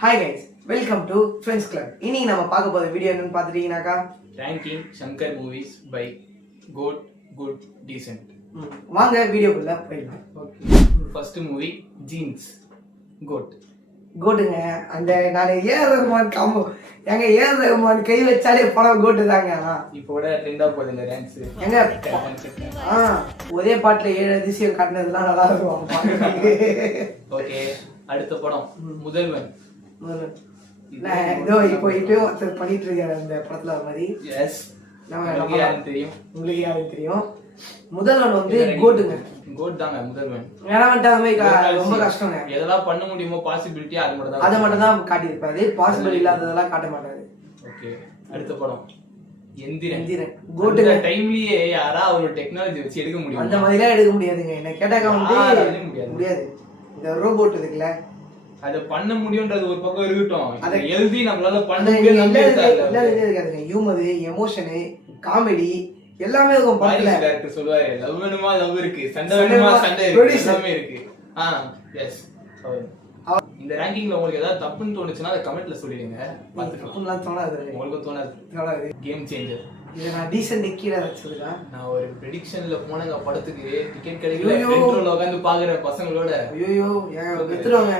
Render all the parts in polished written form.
Hi guys, welcome to friends club. இன்னைக்கு நம்ம பார்க்க போகிற வீடியோ என்னன்னு பார்த்துட்டீங்கன்னாக்கா, ranking Shankar movies by GOAT good decent. வாங்க வீடியோக்குள்ள போயிடலாம். Okay, first movie Jeans GOAT. கோட்டுங்க, அந்த நான் ஏஆர் ரஹ்மான் காம்போ எங்க ஏஆர் ரஹ்மான் கை வச்சாலே படம் கோட்டு தாங்க. இப்போ கூட ட்ரெண்டா போகுது இந்த டான்ஸ் எங்க ஒரே பாட்டுல 7 அதிசயம் காட்டினதுலாம் நல்லா இருக்கும். ஓகே, அடுத்த படம் முதல்வன். இதோ இப்போ இப்பயும் ஒருத்தர் பண்ணிட்டு இருக்காரு அந்த படத்துல மாதிரி. எஸ், நம்ம தெரியும், உங்களுக்கு யாருக்கு தெரியும். முதல்வன் வந்து கோட்டுங்க, கோட் தாங்க முதல்வன். ஏன்னா வந்துட்டு ரொம்ப கஷ்டங்க. எதெல்லாம் பண்ண முடியுமோ பாசிபிலிட்டி அதை மட்டும் தான் காட்டியிருப்பாரு. பாசிபிள் இல்லாததெல்லாம் காட்ட மாட்டாரு. ஓகே, அடுத்த படம் எந்திரன். கோட்டுங்க டைம்லயே யாரா ஒரு டெக்னாலஜி வச்சு எடுக்க முடியும்? அந்த மாதிரிலாம் எடுக்க முடியாதுங்க. என்ன கேட்டாக்க வந்து முடியாது. இந்த ரோபோட் இருக்குல்ல, அத பண்ண முடியும்ன்றது ஒரு பக்கம் இருக்கட்டும், அத எழுதி நம்மளால பண்ண முடியாது. ஹியூமர், எமோஷனு, காமெடி எல்லாமே இருக்கும் படத்துல. டைரக்டர் சொல்வாரு, லவ் வேணுமா லவ் இருக்கு, சண்டை வேணுமா சண்டை இருக்கு, எல்லாமே இருக்கு. எஸ். இந்த ரேங்கிங்ல உங்களுக்கு ஏதாவது தப்புன்னு தோணுச்சுன்னா அதை கமெண்ட்ல சொல்லிடுங்க. தப்புலாம் தோணாது, உங்களுக்கு தோணாது. Game changer. இத நான் டீசன்ட் கீழே வச்சிருக்கா. நான் ஒரு பிரெடிக்ஷன்ல போனங்க படத்துக்கு டிக்கெட் கிடைக்கல, பெட்ரோல் உட்கார்ந்து பாக்குற பசங்களோட ஐயோ ஏன் வித்துருவாங்க.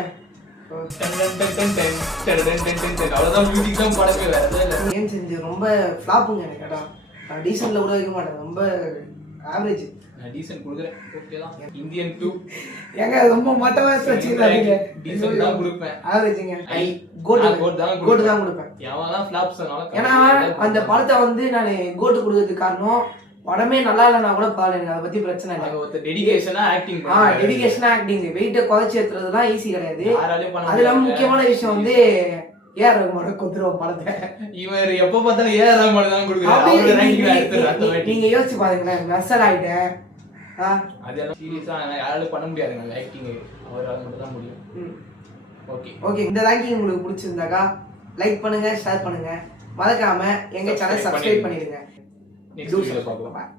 அவ்வளவுதான், மியூசிக் தான் படமே, வேற எதுவும் இல்ல. கேம் சேஞ்சர் ரொம்ப ஃப்ளாப்புங்க. எனக்கு கேட்டா நான் டீசன்ட்ல கூட வைக்க மாட்டேன், ரொம்ப ஆவரேஜ். நான் டீசன்ட் கொடுக்குறேன், ஓகே தான். இந்தியன் 2 ஏங்க ரொம்ப மட்டமா வச்சிருக்கீங்க. டீசன்ட் தான் கொடுப்பேன், ஆவரேஜ்ங்க. கோட் தான் கொடுப்பேன். எவன்லாம் ஃப்ளாப்ஸ் சொன்னாலும், ஏன்னா அந்த படத்தை வந்து நான் கோட் கொடுக்கிறதுக்கு காரணம், படமே நல்லா இல்லைன்னா கூட பரவாயில்ல, எனக்கு அதை பத்தி பிரச்சனை இல்லை. ஒரு டெடிகேஷனா ஆக்டிங், டெடிகேஷனா ஆக்டிங், வெயிட்டை குறைச்சி ஏத்துறதுலாம் ஈஸி கிடையாது. அது இல்லாம முக்கியமான விஷயம் வந்து ஏஆர் ரஹ்மான கொத்துருவோம் படத்தை. இவர் எப்ப பார்த்தாலும் ஏஆர் ரஹ்மான தான் கொடுக்குறாரு. நீங்க யோசிச்சு பாருங்களேன், மெர்சல் ஆயிட்டேன். அதெல்லாம் சீரியஸா யாராலும் பண்ண முடியாதுங்க, ஆக்டிங் அவரால் மட்டும் தான் முடியும். ஓகே, இந்த ரேங்கிங் உங்களுக்கு பிடிச்சிருந்தாக்கா லைக் பண்ணுங்க, ஷேர் பண்ணுங்க, மறக்காம எங்க சேனல் சப்ஸ்கிரைப் பண்ணிடுங்க. நெக்ஸ்ட் வீடியோல பார்க்கலாம்.